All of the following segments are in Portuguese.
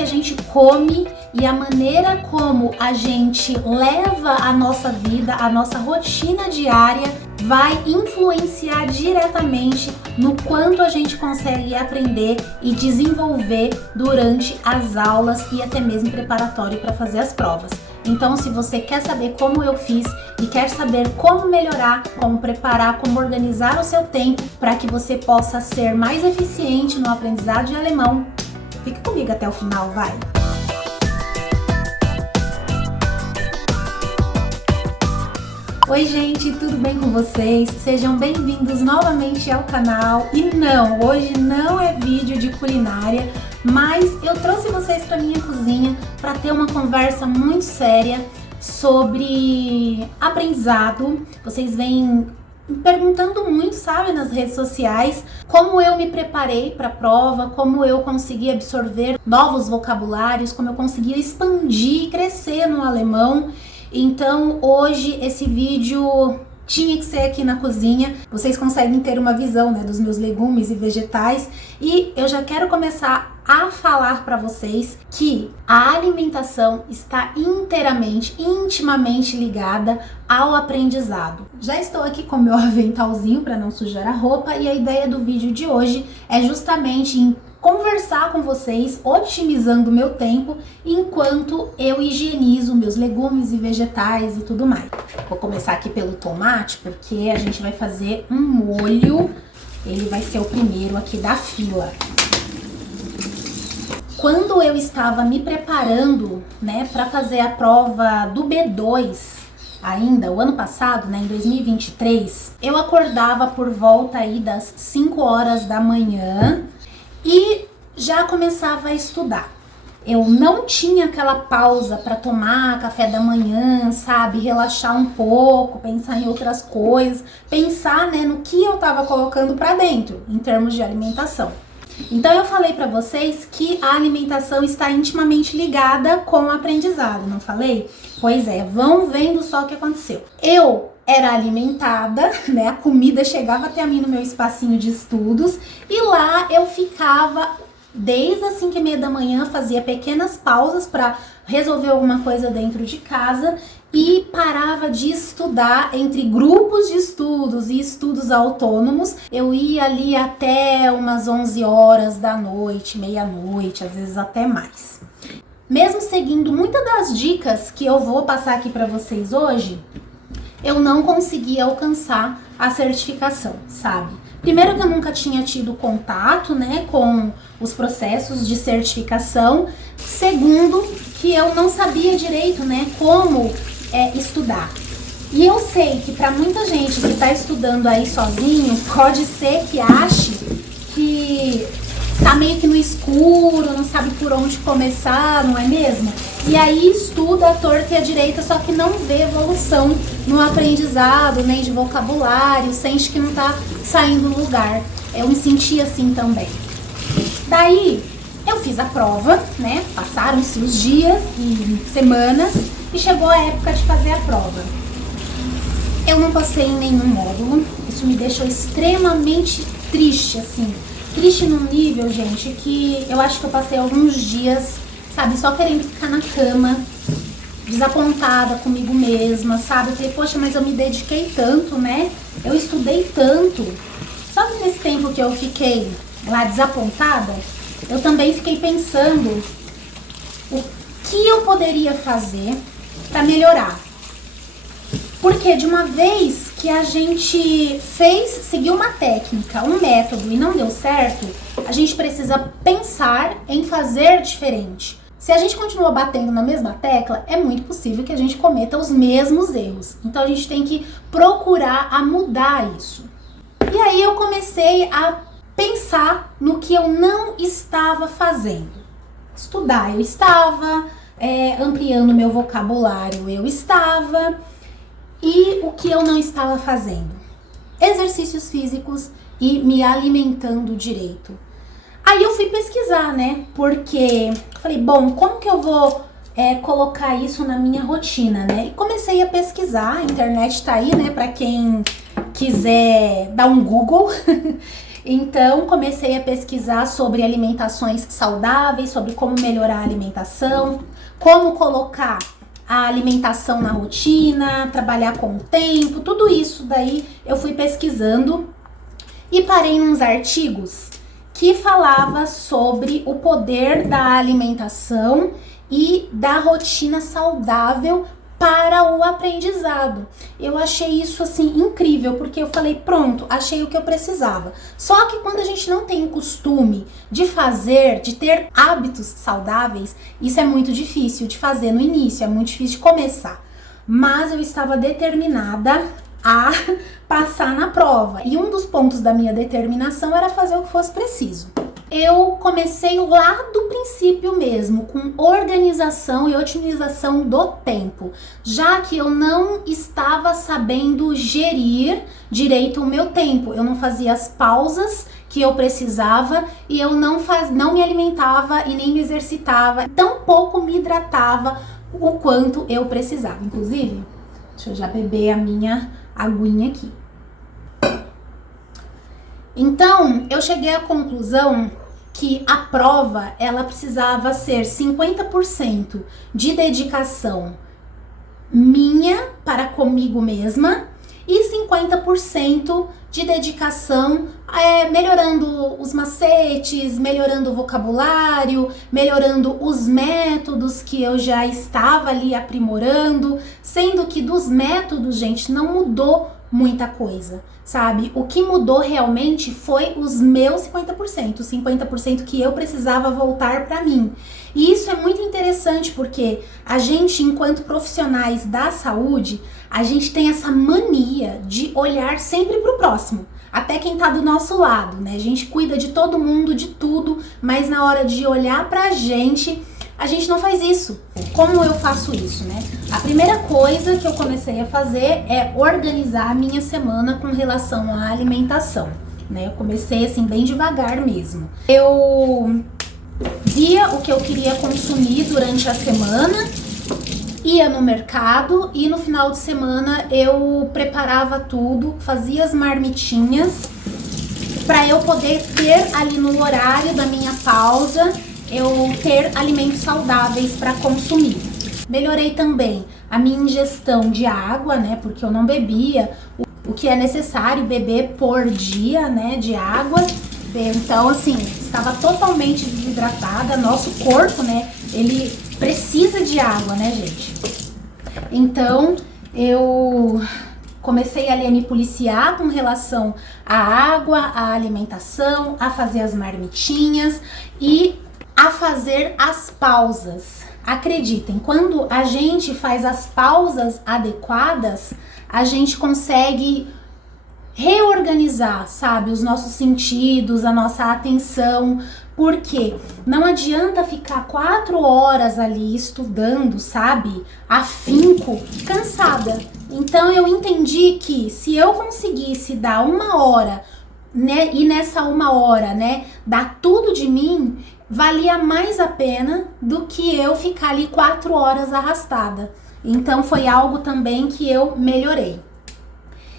que a gente come e a maneira como a gente leva a nossa vida, a nossa rotina diária, vai influenciar diretamente no quanto a gente consegue aprender e desenvolver durante as aulas e até mesmo preparatório para fazer as provas. Então, se você quer saber como eu fiz e quer saber como melhorar, como preparar, como organizar o seu tempo para que você possa ser mais eficiente no aprendizado de alemão, fica comigo até o final, vai! Oi gente, tudo bem com vocês? Sejam bem-vindos novamente ao canal. E não, hoje não é vídeo de culinária, mas eu trouxe vocês para minha cozinha para ter uma conversa muito séria sobre aprendizado. Vocês vêm me perguntando muito, sabe, nas redes sociais, como eu me preparei para a prova, como eu consegui absorver novos vocabulários, como eu consegui expandir e crescer no alemão. Então hoje esse vídeo tinha que ser aqui na cozinha. Vocês conseguem ter uma visão, né, dos meus legumes e vegetais, e eu já quero começar a falar para vocês que a alimentação está intimamente ligada ao aprendizado. Já estou aqui com meu aventalzinho para não sujar a roupa, e a ideia do vídeo de hoje é justamente em conversar com vocês, otimizando o meu tempo, enquanto eu higienizo meus legumes e vegetais e tudo mais. Vou começar aqui pelo tomate, porque a gente vai fazer um molho, ele vai ser o primeiro aqui da fila. Quando eu estava me preparando, né, para fazer a prova do B2, ainda o ano passado, né, em 2023, eu acordava por volta aí das 5 horas da manhã, e já começava a estudar. Eu não tinha aquela pausa para tomar café da manhã, sabe? Relaxar um pouco, pensar em outras coisas, pensar, né, no que eu tava colocando para dentro em termos de alimentação. Então eu falei para vocês que a alimentação está intimamente ligada com o aprendizado, não falei? Pois é, vão vendo só o que aconteceu. Eu era alimentada, né? A comida chegava até a mim no meu espacinho de estudos, e lá eu ficava desde as 5:30 da manhã, fazia pequenas pausas para resolver alguma coisa dentro de casa e parava de estudar entre grupos de estudos e estudos autônomos. Eu ia ali até umas 11 horas da noite, meia-noite, às vezes até mais. Mesmo seguindo muitas das dicas que eu vou passar aqui para vocês hoje, eu não consegui alcançar a certificação, sabe? Primeiro que eu nunca tinha tido contato, né, com os processos de certificação. Segundo, que eu não sabia direito, né, como estudar. E eu sei que para muita gente que está estudando aí sozinho, pode ser que ache que tá meio que no escuro, não sabe por onde começar, não é mesmo? E aí estuda a torta e a direita, só que não vê evolução no aprendizado, nem de vocabulário, sente que não tá saindo do lugar. Eu me senti assim também. Daí eu fiz a prova, né? Passaram-se os dias e semanas e chegou a época de fazer a prova. Eu não passei em nenhum módulo, isso me deixou extremamente triste, assim. Triste num nível, gente, que eu acho que eu passei alguns dias, sabe, só querendo ficar na cama, desapontada comigo mesma, sabe? Eu falei, poxa, mas eu me dediquei tanto, né? Eu estudei tanto. Só que nesse tempo que eu fiquei lá desapontada, eu também fiquei pensando o que eu poderia fazer para melhorar. Porque de uma vez que a gente seguiu uma técnica, um método e não deu certo, a gente precisa pensar em fazer diferente. Se a gente continua batendo na mesma tecla, é muito possível que a gente cometa os mesmos erros. Então a gente tem que procurar a mudar isso. E aí eu comecei a pensar no que eu não estava fazendo. Estudar eu estava, ampliando meu vocabulário eu estava. E o que eu não estava fazendo? Exercícios físicos e me alimentando direito. Aí eu fui pesquisar, né? Porque falei, bom, como que eu vou colocar isso na minha rotina, né? E comecei a pesquisar, a internet tá aí, né? Pra quem quiser dar um Google. Então comecei a pesquisar sobre alimentações saudáveis, sobre como melhorar a alimentação, como colocar a alimentação na rotina, trabalhar com o tempo, tudo isso daí eu fui pesquisando e parei nos artigos que falava sobre o poder da alimentação e da rotina saudável para o aprendizado. Eu achei isso assim incrível, porque eu falei, pronto, achei o que eu precisava. Só que quando a gente não tem o costume de fazer, de ter hábitos saudáveis, isso é muito difícil de fazer no início, é muito difícil de começar. Mas eu estava determinada a passar na prova. E um dos pontos da minha determinação era fazer o que fosse preciso. Eu comecei lá do princípio mesmo, com organização e otimização do tempo, já que eu não estava sabendo gerir direito o meu tempo. Eu não fazia as pausas que eu precisava e eu não me alimentava e nem me exercitava, tampouco me hidratava o quanto eu precisava. Inclusive, deixa eu já beber a minha aguinha aqui. Então, eu cheguei à conclusão que a prova, ela precisava ser 50% de dedicação minha para comigo mesma e 50% de dedicação melhorando os macetes, melhorando o vocabulário, melhorando os métodos que eu já estava ali aprimorando, sendo que dos métodos, gente, não mudou muita coisa, sabe? O que mudou realmente foi os meus 50%, os 50% que eu precisava voltar para mim. E isso é muito interessante porque a gente, enquanto profissionais da saúde, a gente tem essa mania de olhar sempre pro próximo, até quem tá do nosso lado, né? A gente cuida de todo mundo, de tudo, mas na hora de olhar pra gente, a gente não faz isso. Como eu faço isso, né? A primeira coisa que eu comecei a fazer é organizar a minha semana com relação à alimentação, né? Eu comecei assim bem devagar mesmo. Eu via o que eu queria consumir durante a semana, ia no mercado e no final de semana eu preparava tudo, fazia as marmitinhas para eu poder ter ali no horário da minha pausa, eu ter alimentos saudáveis para consumir. Melhorei também a minha ingestão de água, né? Porque eu não bebia o que é necessário beber por dia, né? De água. Então, assim, estava totalmente desidratada. Nosso corpo, né? Ele precisa de água, né, gente? Então, eu comecei ali a me policiar com relação à água, à alimentação, a fazer as marmitinhas e a fazer as pausas. Acreditem, quando a gente faz as pausas adequadas, a gente consegue reorganizar, sabe, os nossos sentidos, a nossa atenção, porque não adianta ficar 4 horas ali estudando, sabe, afinco, cansada. Então eu entendi que se eu conseguisse dar 1 hora, né, e nessa 1 hora, né, dar tudo de mim, valia mais a pena do que eu ficar ali 4 horas arrastada. Então foi algo também que eu melhorei.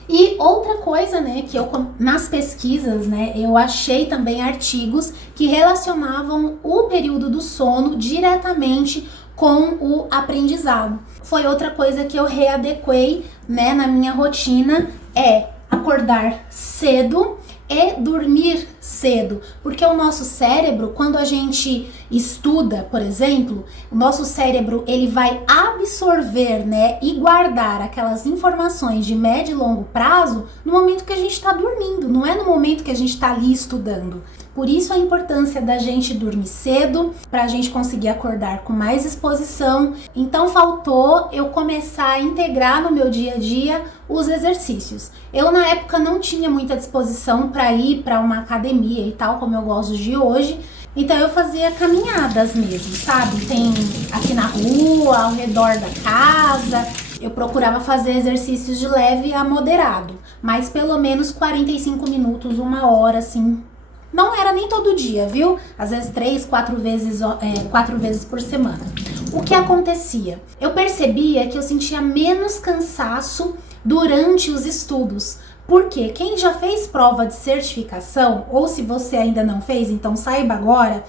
E outra coisa, né, que eu nas pesquisas, né, eu achei também artigos que relacionavam o período do sono diretamente com o aprendizado. Foi outra coisa que eu readequei, né, na minha rotina, é acordar cedo e dormir cedo, porque o nosso cérebro, quando a gente estuda, por exemplo, o nosso cérebro ele vai absorver, né, e guardar aquelas informações de médio e longo prazo no momento que a gente está dormindo, não é no momento que a gente está ali estudando. Por isso a importância da gente dormir cedo, para a gente conseguir acordar com mais disposição. Então faltou eu começar a integrar no meu dia a dia os exercícios. Eu na época não tinha muita disposição para ir para uma academia e tal, como eu gosto de hoje. Então eu fazia caminhadas mesmo, sabe? Tem aqui na rua, ao redor da casa. Eu procurava fazer exercícios de leve a moderado, mas pelo menos 45 minutos, 1 hora, assim. Não era nem todo dia, viu? Às vezes 3, 4 vezes por semana. O que acontecia? Eu percebia que eu sentia menos cansaço durante os estudos, Porque quem já fez prova de certificação, ou se você ainda não fez, então saiba agora,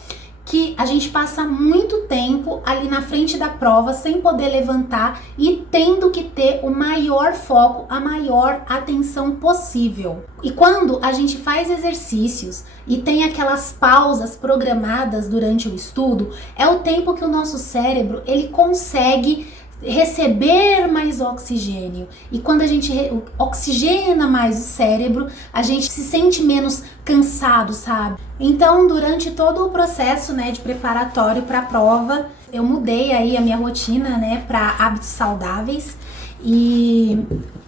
que a gente passa muito tempo ali na frente da prova sem poder levantar e tendo que ter o maior foco, a maior atenção possível. E quando a gente faz exercícios e tem aquelas pausas programadas durante o estudo, é o tempo que o nosso cérebro ele consegue receber mais oxigênio. E quando a gente oxigena mais o cérebro, a gente se sente menos cansado, sabe? Então, durante todo o processo, né, de preparatório para a prova, eu mudei aí a minha rotina, né, para hábitos saudáveis e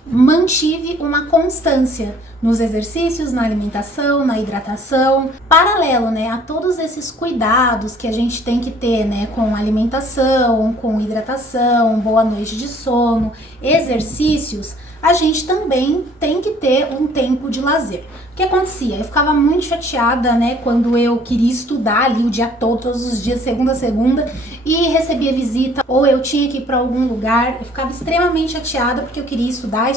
mantive uma constância nos exercícios, na alimentação, na hidratação, paralelo, né, a todos esses cuidados que a gente tem que ter, né, com alimentação, com hidratação, boa noite de sono, exercícios, a gente também tem que ter um tempo de lazer. O que acontecia? Eu ficava muito chateada, né, quando eu queria estudar ali o dia todo, todos os dias, segunda a segunda, e recebia visita, ou eu tinha que ir para algum lugar, eu ficava extremamente chateada porque eu queria estudar.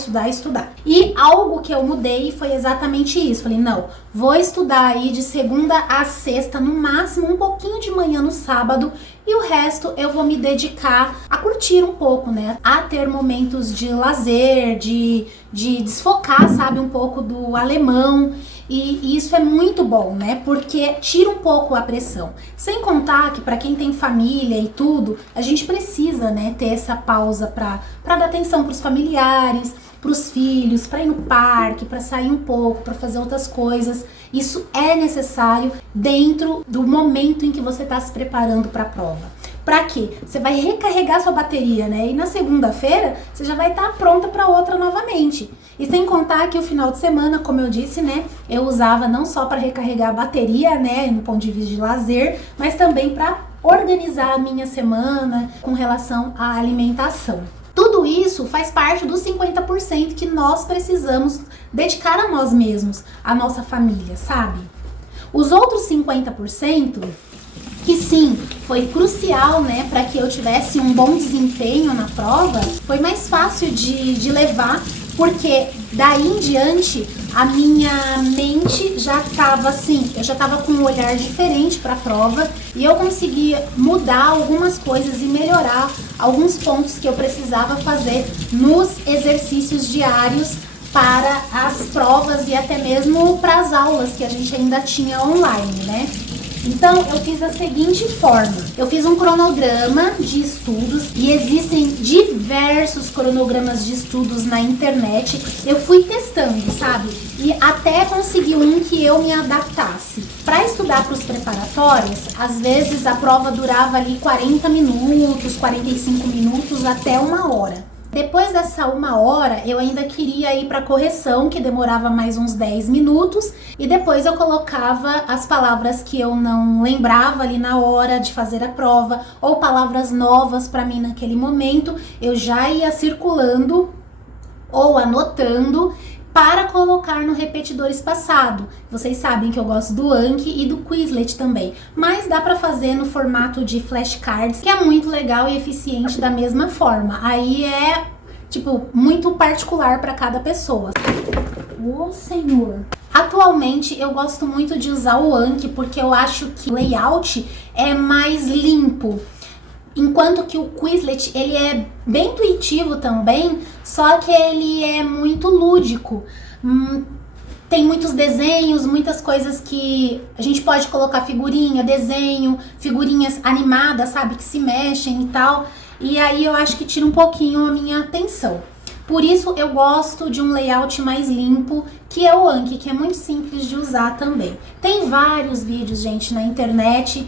E algo que eu mudei foi exatamente isso. Falei, não, vou estudar aí de segunda a sexta, no máximo um pouquinho de manhã no sábado, e o resto eu vou me dedicar a curtir um pouco, né, a ter momentos de lazer, de desfocar, sabe, um pouco do alemão. E isso é muito bom, né? Porque tira um pouco a pressão. Sem contar que para quem tem família e tudo, a gente precisa, né, ter essa pausa para dar atenção para os familiares, para os filhos, para ir no parque, para sair um pouco, para fazer outras coisas. Isso é necessário dentro do momento em que você está se preparando para a prova. Pra quê? Você vai recarregar sua bateria, né? E na segunda-feira você já vai estar pronta para outra novamente. E sem contar que o final de semana, como eu disse, né, eu usava não só para recarregar a bateria, né, no ponto de vista de lazer, mas também para organizar a minha semana com relação à alimentação. Tudo isso faz parte dos 50% que nós precisamos dedicar a nós mesmos, a nossa família, sabe? Os outros 50%, que sim, foi crucial, né, para que eu tivesse um bom desempenho na prova, foi mais fácil de levar, porque daí em diante a minha mente já estava assim, eu já estava com um olhar diferente para a prova e eu conseguia mudar algumas coisas e melhorar alguns pontos que eu precisava fazer nos exercícios diários para as provas e até mesmo para as aulas que a gente ainda tinha online, né? Então, eu fiz da seguinte forma. Eu fiz um cronograma de estudos e existem diversos cronogramas de estudos na internet. Eu fui testando, sabe? E até consegui um que eu me adaptasse. Para estudar para os preparatórios, às vezes a prova durava ali 40 minutos, 45 minutos, até 1 hora. Depois dessa 1 hora, eu ainda queria ir para correção, que demorava mais uns 10 minutos, e depois eu colocava as palavras que eu não lembrava ali na hora de fazer a prova, ou palavras novas para mim naquele momento, eu já ia circulando ou anotando para colocar no repetidor espaçado. Vocês sabem que eu gosto do Anki e do Quizlet também, mas dá para fazer no formato de flashcards, que é muito legal e eficiente da mesma forma. Aí é, tipo, muito particular para cada pessoa. Ô, senhor! Atualmente eu gosto muito de usar o Anki porque eu acho que o layout é mais limpo. Enquanto que o Quizlet, ele é bem intuitivo também, só que ele é muito lúdico. Tem muitos desenhos, muitas coisas que a gente pode colocar figurinha, desenho, figurinhas animadas, sabe, que se mexem e tal. E aí eu acho que tira um pouquinho a minha atenção. Por isso eu gosto de um layout mais limpo, que é o Anki, que é muito simples de usar também. Tem vários vídeos, gente, na internet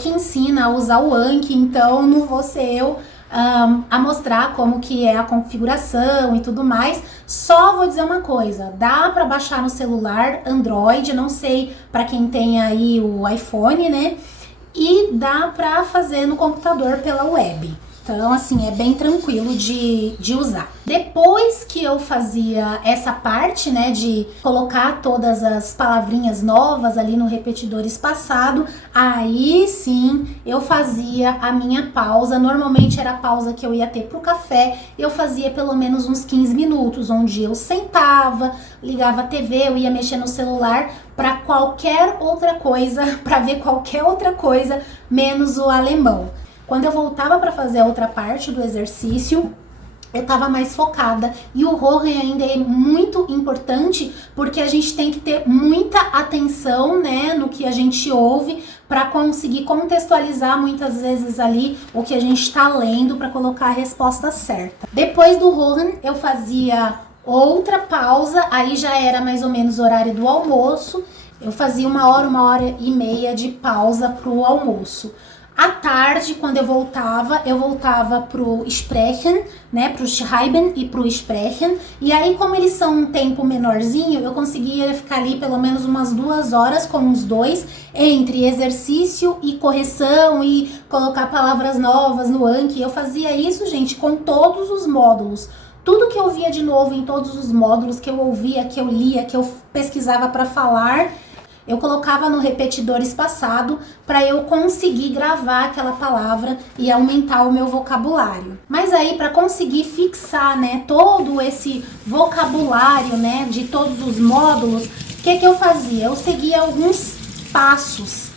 que ensina a usar o Anki, então não vou ser eu a mostrar como que é a configuração e tudo mais. Só vou dizer uma coisa, dá para baixar no celular Android, não sei para quem tem aí o iPhone, né? E dá para fazer no computador pela web Então, assim, é bem tranquilo de usar. Depois que eu fazia essa parte, né, de colocar todas as palavrinhas novas ali no repetidor espaçado, aí sim eu fazia a minha pausa. Normalmente era a pausa que eu ia ter pro café. Eu fazia pelo menos uns 15 minutos, onde eu sentava, ligava a TV, eu ia mexer no celular para qualquer outra coisa, para ver qualquer outra coisa, menos o alemão. Quando eu voltava para fazer a outra parte do exercício, eu tava mais focada. E o Hören ainda é muito importante porque a gente tem que ter muita atenção, né, no que a gente ouve para conseguir contextualizar muitas vezes ali o que a gente está lendo para colocar a resposta certa. Depois do Hören, eu fazia outra pausa, aí já era mais ou menos o horário do almoço. Eu fazia 1 hora de pausa pro almoço. À tarde, quando eu voltava pro Sprechen, né, pro Schreiben e pro Sprechen. E aí, como eles são um tempo menorzinho, eu conseguia ficar ali pelo menos umas 2 horas com os dois, entre exercício e correção e colocar palavras novas no Anki. Eu fazia isso, gente, com todos os módulos. Tudo que eu via de novo em todos os módulos, que eu ouvia, que eu lia, que eu pesquisava para falar, eu colocava no repetidor espaçado para eu conseguir gravar aquela palavra e aumentar o meu vocabulário. Mas aí, para conseguir fixar, né, todo esse vocabulário, né, de todos os módulos, o que eu fazia? Eu seguia alguns passos.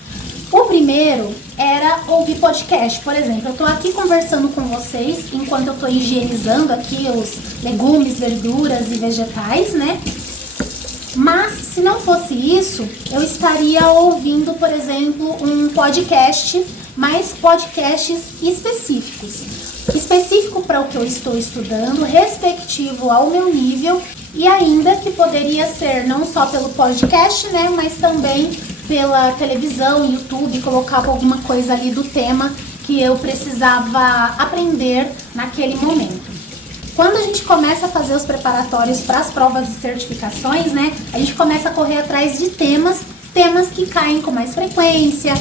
O primeiro era ouvir podcast. Por exemplo, eu tô aqui conversando com vocês enquanto eu tô higienizando aqui os legumes, verduras e vegetais, né? Mas se não fosse isso, eu estaria ouvindo, por exemplo, um podcast, mas podcasts específico para o que eu estou estudando, respectivo ao meu nível, e ainda que poderia ser não só pelo podcast, né, mas também pela televisão, YouTube, colocava alguma coisa ali do tema que eu precisava aprender naquele momento. Quando a gente começa a fazer os preparatórios para as provas e certificações, né, a gente começa a correr atrás de temas que caem com mais frequência,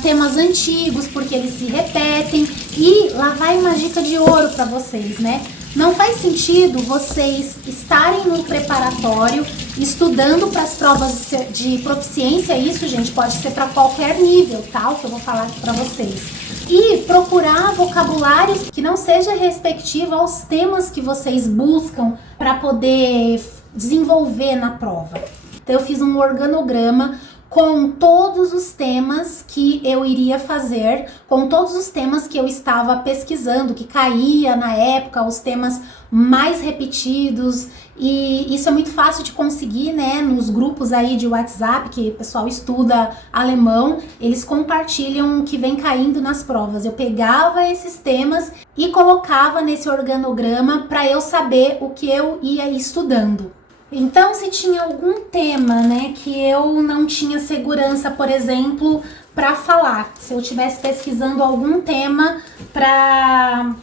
temas antigos, porque eles se repetem. E lá vai uma dica de ouro para vocês, né? Não faz sentido vocês estarem no preparatório estudando para as provas de proficiência. Isso, gente, pode ser para qualquer nível, tá? O que eu vou falar aqui para vocês. E procurar vocabulário que não seja respectivo aos temas que vocês buscam para poder desenvolver na prova. Então eu fiz um organograma com todos os temas que eu iria fazer, com todos os temas que eu estava pesquisando, que caía na época, os temas mais repetidos. E isso é muito fácil de conseguir, né, nos grupos aí de WhatsApp, que o pessoal estuda alemão, eles compartilham o que vem caindo nas provas. Eu pegava esses temas e colocava nesse organograma para eu saber o que eu ia estudando. Então, se tinha algum tema, né, que eu não tinha segurança, por exemplo, para falar, se eu estivesse pesquisando algum tema para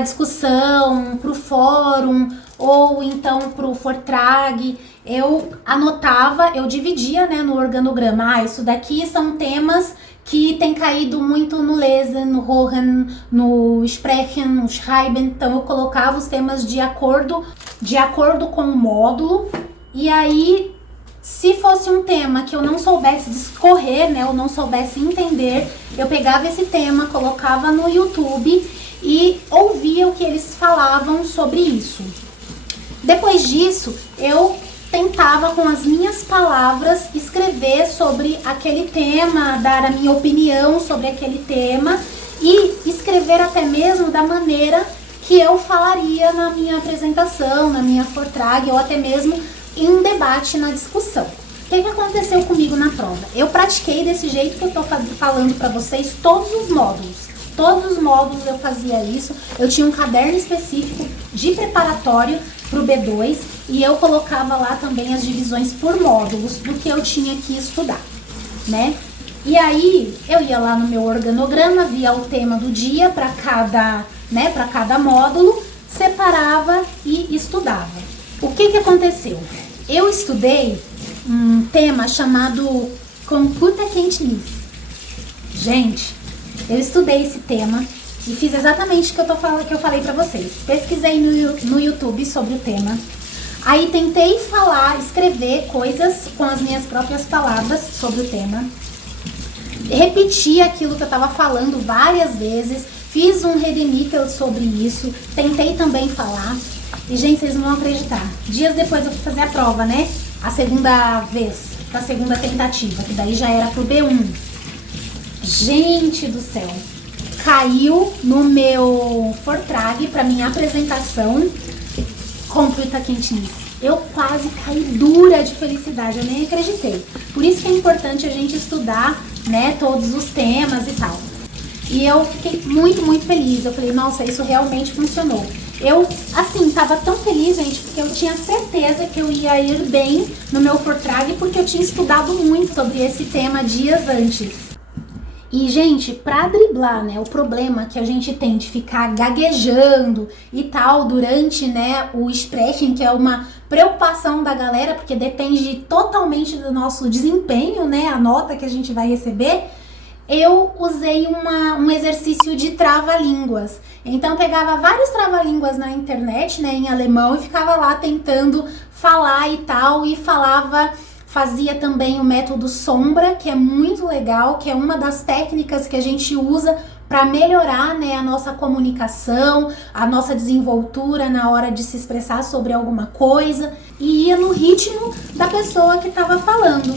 discussão, para o fórum, ou então para o Vortrag, eu anotava, eu dividia, né, no organograma. Isso daqui são temas que tem caído muito no Lesen, no Hören, no Sprechen, no Schreiben. Então eu colocava os temas de acordo com o módulo. E aí, se fosse um tema que eu não soubesse discorrer, né, eu não soubesse entender, eu pegava esse tema, colocava no YouTube e ouvia o que eles falavam sobre isso. Depois disso, eu tentava com as minhas palavras escrever sobre aquele tema, dar a minha opinião sobre aquele tema e escrever até mesmo da maneira que eu falaria na minha apresentação, na minha Vortrag ou até mesmo em um debate, na discussão. O que aconteceu comigo na prova? Eu pratiquei desse jeito que eu tô falando para vocês todos os módulos. Todos os módulos eu fazia isso. Eu tinha um caderno específico de preparatório para o B2 e eu colocava lá também as divisões por módulos do que eu tinha que estudar, né? E aí eu ia lá no meu organograma, via o tema do dia para cada módulo, separava e estudava. O que aconteceu? Eu estudei um tema chamado Computerkenntnis. Gente, eu estudei esse tema e fiz exatamente o que eu falei pra vocês. Pesquisei no YouTube sobre o tema. Aí tentei escrever coisas com as minhas próprias palavras sobre o tema. Repeti aquilo que eu tava falando várias vezes. Fiz um redemitel sobre isso. Tentei também falar. E, gente, vocês não vão acreditar. Dias depois eu fui fazer a prova, né? A segunda vez, a segunda tentativa, que daí já era pro B1. Gente do céu. Caiu no meu Fortrag pra minha apresentação Computa Quentinice. Eu quase caí dura de felicidade, eu nem acreditei. Por isso que é importante a gente estudar, né, todos os temas e tal. E eu fiquei muito, muito feliz. Eu falei, nossa, isso realmente funcionou. Eu, assim, tava tão feliz, gente, porque eu tinha certeza que eu ia ir bem no meu Fortrag, porque eu tinha estudado muito sobre esse tema dias antes. E, gente, pra driblar, né, o problema que a gente tem de ficar gaguejando e tal durante, né, o Sprechen, que é uma preocupação da galera, porque depende totalmente do nosso desempenho, né, a nota que a gente vai receber, eu usei um exercício de trava-línguas. Então, eu pegava vários trava-línguas na internet, né, em alemão, e ficava lá tentando falar e tal, e fazia também o método sombra, que é muito legal, que é uma das técnicas que a gente usa para melhorar, né, a nossa comunicação, a nossa desenvoltura na hora de se expressar sobre alguma coisa, e ia no ritmo da pessoa que estava falando.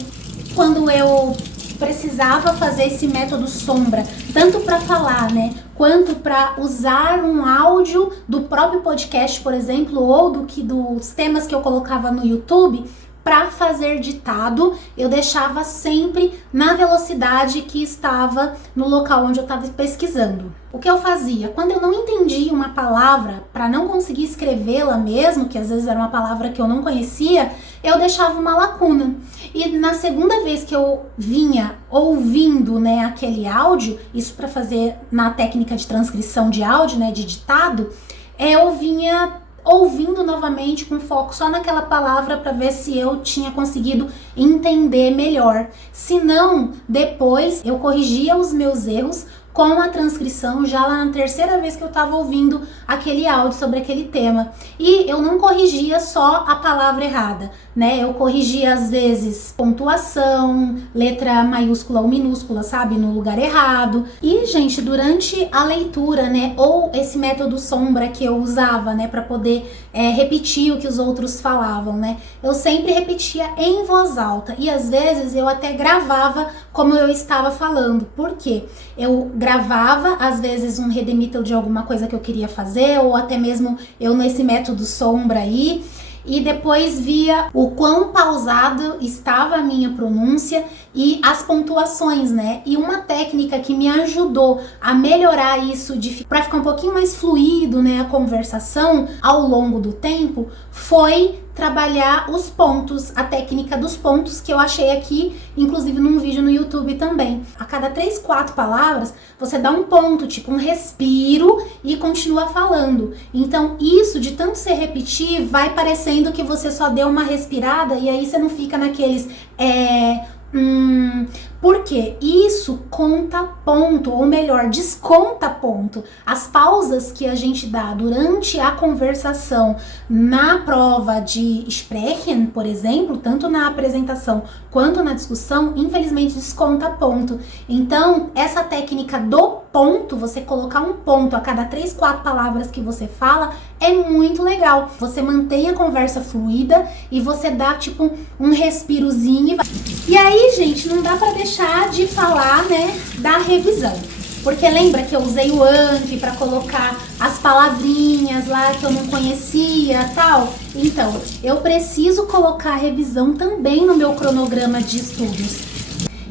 Quando eu precisava fazer esse método sombra, tanto para falar, né, quanto para usar um áudio do próprio podcast, por exemplo, ou dos temas que eu colocava no YouTube, para fazer ditado, eu deixava sempre na velocidade que estava no local onde eu estava pesquisando. O que eu fazia? Quando eu não entendia uma palavra, para não conseguir escrevê-la mesmo, que às vezes era uma palavra que eu não conhecia, eu deixava uma lacuna. E na segunda vez que eu vinha ouvindo, né, aquele áudio, isso para fazer na técnica de transcrição de áudio, né, de ditado, eu vinha ouvindo novamente com foco só naquela palavra para ver se eu tinha conseguido entender melhor. Se não, depois eu corrigia os meus erros com a transcrição já lá na terceira vez que eu estava ouvindo aquele áudio sobre aquele tema. E eu não corrigia só a palavra errada, né? Eu corrigia às vezes pontuação, letra maiúscula ou minúscula, sabe? No lugar errado. E, gente, durante a leitura, né? Ou esse método sombra que eu usava, né? Para poder repetir o que os outros falavam, né? Eu sempre repetia em voz alta. E às vezes eu até gravava como eu estava falando. Por quê? Eu gravava, às vezes, um redemitel de alguma coisa que eu queria fazer, ou até mesmo eu nesse método sombra aí, e depois via o quão pausado estava a minha pronúncia e as pontuações, né? E uma técnica que me ajudou a melhorar isso, para ficar um pouquinho mais fluido, né, a conversação ao longo do tempo, foi trabalhar os pontos, a técnica dos pontos, que eu achei aqui, inclusive num vídeo no YouTube também. A cada 3, 4 palavras, você dá um ponto, tipo um respiro, e continua falando. Então, isso, de tanto você repetir, vai parecendo que você só deu uma respirada, e aí você não fica naqueles porque isso conta ponto, ou melhor, desconta ponto. As pausas que a gente dá durante a conversação na prova de Sprechen, por exemplo, tanto na apresentação quanto na discussão, infelizmente desconta ponto. Então, essa técnica do ponto, você colocar um ponto a cada 3, 4 palavras que você fala, é muito legal. Você mantém a conversa fluida e você dá tipo um respirozinho. E aí, gente, não dá pra deixar de falar, né, da revisão. Porque lembra que eu usei o Anki para colocar as palavrinhas lá que eu não conhecia, tal? Então, eu preciso colocar a revisão também no meu cronograma de estudos.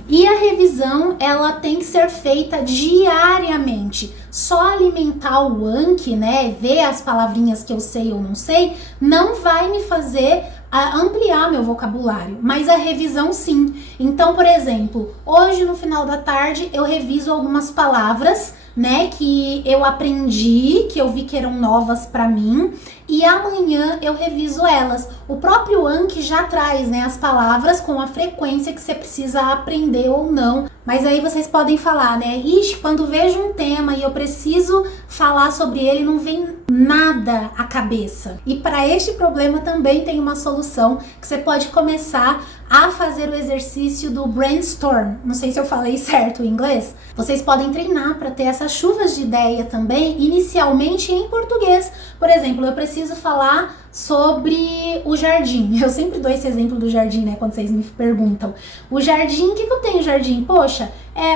E a revisão, ela tem que ser feita diariamente. Só alimentar o Anki, né, ver as palavrinhas que eu sei ou não sei, não vai me fazer ampliar meu vocabulário, mas a revisão sim. Então, por exemplo, hoje no final da tarde eu reviso algumas palavras né, que eu aprendi, que eu vi que eram novas para mim, e amanhã eu reviso elas. O próprio Anki já traz, né, as palavras com a frequência que você precisa aprender ou não. Mas aí vocês podem falar, né, ixi, quando vejo um tema e eu preciso falar sobre ele, não vem nada à cabeça. E para este problema também tem uma solução, que você pode começar a fazer o exercício do brainstorm. Não sei se eu falei certo o inglês. Vocês podem treinar para ter essas chuvas de ideia também, inicialmente em português. Por exemplo, eu preciso falar sobre o jardim. Eu sempre dou esse exemplo do jardim, né, quando vocês me perguntam. O jardim, o que eu tenho jardim? Poxa,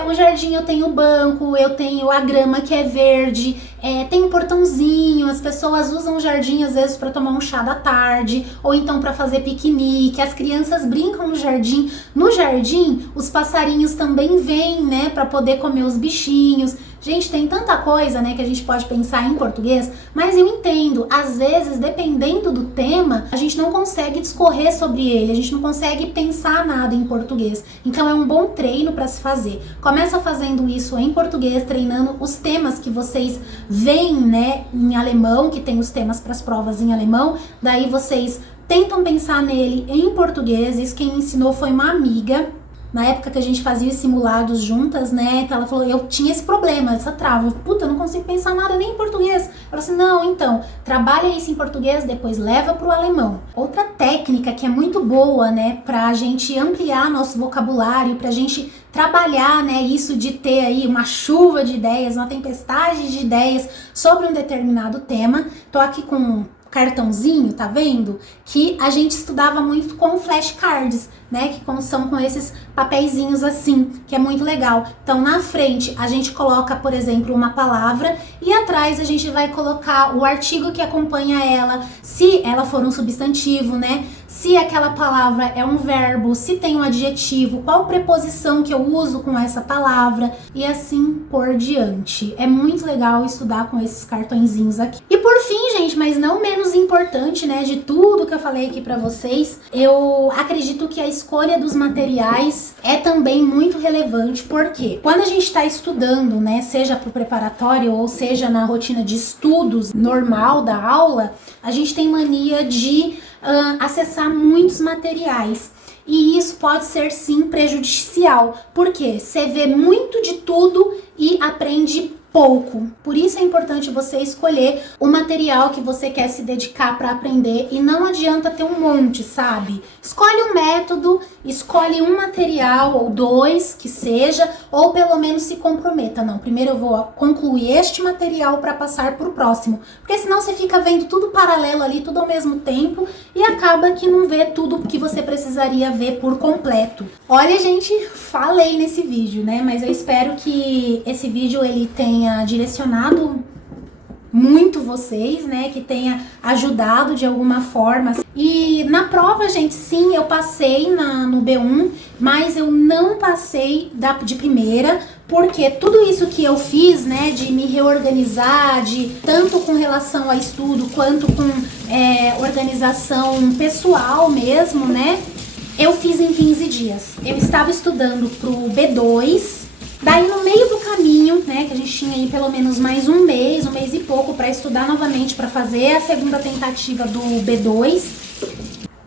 o jardim eu tenho o banco, eu tenho a grama que é verde, tem um portãozinho, as pessoas usam o jardim às vezes para tomar um chá da tarde, ou então para fazer piquenique, as crianças brincam no jardim. No jardim, os passarinhos também vêm, né, para poder comer os bichinhos. Gente, tem tanta coisa, né, que a gente pode pensar em português, mas eu entendo, às vezes, dependendo do tema, a gente não consegue discorrer sobre ele, a gente não consegue pensar nada em português. Então é um bom treino para se fazer. Começa fazendo isso em português, treinando os temas que vocês veem, né, em alemão, que tem os temas para as provas em alemão, daí vocês tentam pensar nele em português. Isso quem me ensinou foi uma amiga. Na época que a gente fazia os simulados juntas, né, então ela falou, eu tinha esse problema, essa trava, puta, eu não consigo pensar nada nem em português. Ela falou assim, não, então, trabalha isso em português, depois leva pro alemão. Outra técnica que é muito boa, né, pra gente ampliar nosso vocabulário, pra gente trabalhar, né, isso de ter aí uma chuva de ideias, uma tempestade de ideias sobre um determinado tema. Tô aqui com um cartãozinho, tá vendo? Que a gente estudava muito com flashcards, né, que são com esses papeizinhos assim, que é muito legal. Então, na frente, a gente coloca, por exemplo, uma palavra e atrás a gente vai colocar o artigo que acompanha ela, se ela for um substantivo, né, se aquela palavra é um verbo, se tem um adjetivo, qual preposição que eu uso com essa palavra e assim por diante. É muito legal estudar com esses cartõezinhos aqui. E por fim, gente, mas não menos importante, né, de tudo que eu falei aqui pra vocês, eu acredito que a escolha dos materiais é também muito relevante, porque quando a gente está estudando, né, seja para o preparatório ou seja na rotina de estudos normal da aula, a gente tem mania de acessar muitos materiais. E isso pode ser sim prejudicial, porque você vê muito de tudo e aprende pouco. Por isso é importante você escolher o material que você quer se dedicar para aprender e não adianta ter um monte, sabe? Escolhe um método, escolhe um material ou dois que seja, ou pelo menos se comprometa. Não, primeiro eu vou concluir este material para passar para o próximo, porque senão você fica vendo tudo paralelo ali, tudo ao mesmo tempo e acaba que não vê tudo que você precisaria ver por completo. Olha, gente, falei nesse vídeo, né? Mas eu espero que esse vídeo ele tenha direcionado muito vocês, né, que tenha ajudado de alguma forma. E na prova, gente, sim, eu passei no B1, mas eu não passei de primeira, porque tudo isso que eu fiz, né, de me reorganizar, de tanto com relação a estudo, quanto com organização pessoal mesmo, né, eu fiz em 15 dias. Eu estava estudando pro B2, daí no meio do caminho, né, que a gente tinha aí pelo menos mais um mês e pouco para estudar novamente, para fazer a segunda tentativa do B2,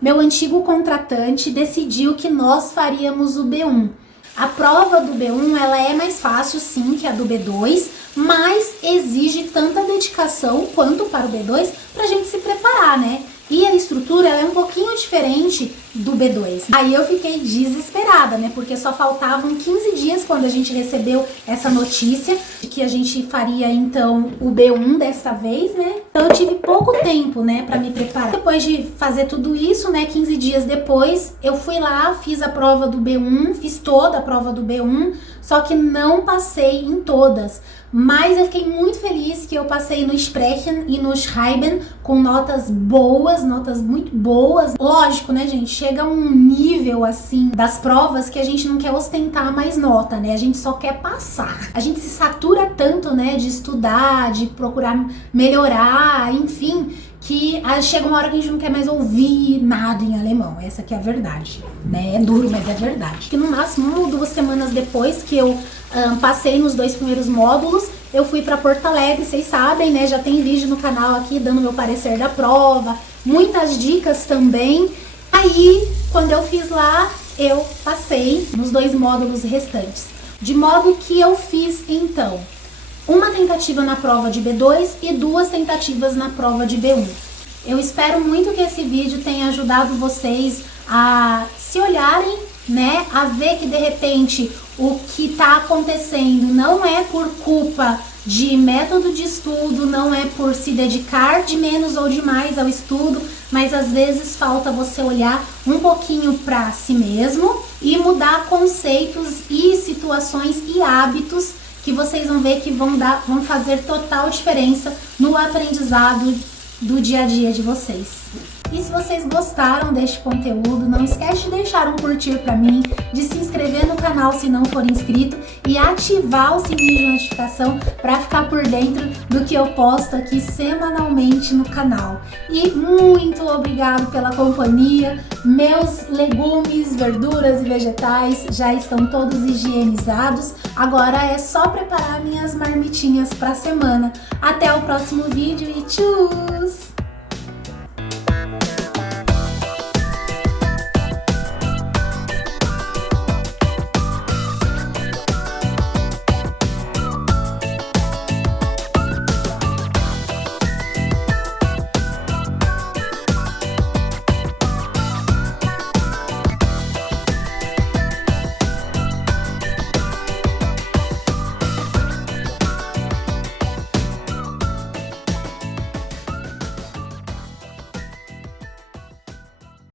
meu antigo contratante decidiu que nós faríamos o B1. A prova do B1, ela é mais fácil sim que a do B2, mas exige tanta dedicação quanto para o B2 pra gente se preparar, né? E a estrutura ela é um pouquinho diferente do B2. Aí eu fiquei desesperada, né? Porque só faltavam 15 dias quando a gente recebeu essa notícia de que a gente faria, então, o B1 dessa vez, né? Então eu tive pouco tempo, né, pra me preparar. Depois de fazer tudo isso, né, 15 dias depois, eu fui lá, fiz a prova do B1, fiz toda a prova do B1, só que não passei em todas. Mas eu fiquei muito feliz que eu passei no Sprechen e no Schreiben com notas boas, notas muito boas. Lógico, né, gente? Chega um nível, assim, das provas que a gente não quer ostentar mais nota, né? A gente só quer passar. A gente se satura tanto, né, de estudar, de procurar melhorar, enfim, que chega uma hora que a gente não quer mais ouvir nada em alemão. Essa que é a verdade, né? É duro, mas é verdade. Que no máximo 1 ou 2 semanas depois que eu passei nos 2 primeiros módulos, eu fui para Porto Alegre, vocês sabem, né? Já tem vídeo no canal aqui dando meu parecer da prova, muitas dicas também. Aí, quando eu fiz lá, eu passei nos 2 módulos restantes. De modo que eu fiz, então, uma tentativa na prova de B2 e 2 tentativas na prova de B1. Eu espero muito que esse vídeo tenha ajudado vocês a se olharem, né? A ver que de repente o que está acontecendo não é por culpa de método de estudo, não é por se dedicar de menos ou de mais ao estudo, mas às vezes falta você olhar um pouquinho para si mesmo e mudar conceitos e situações e hábitos que vocês vão ver que vão fazer total diferença no aprendizado do dia a dia de vocês. E se vocês gostaram deste conteúdo, não esquece de deixar um curtir para mim, de se inscrever no canal se não for inscrito e ativar o sininho de notificação para ficar por dentro do que eu posto aqui semanalmente no canal. E muito obrigado pela companhia. Meus legumes, verduras e vegetais já estão todos higienizados. Agora é só preparar minhas marmitinhas para a semana. Até o próximo vídeo e tchau!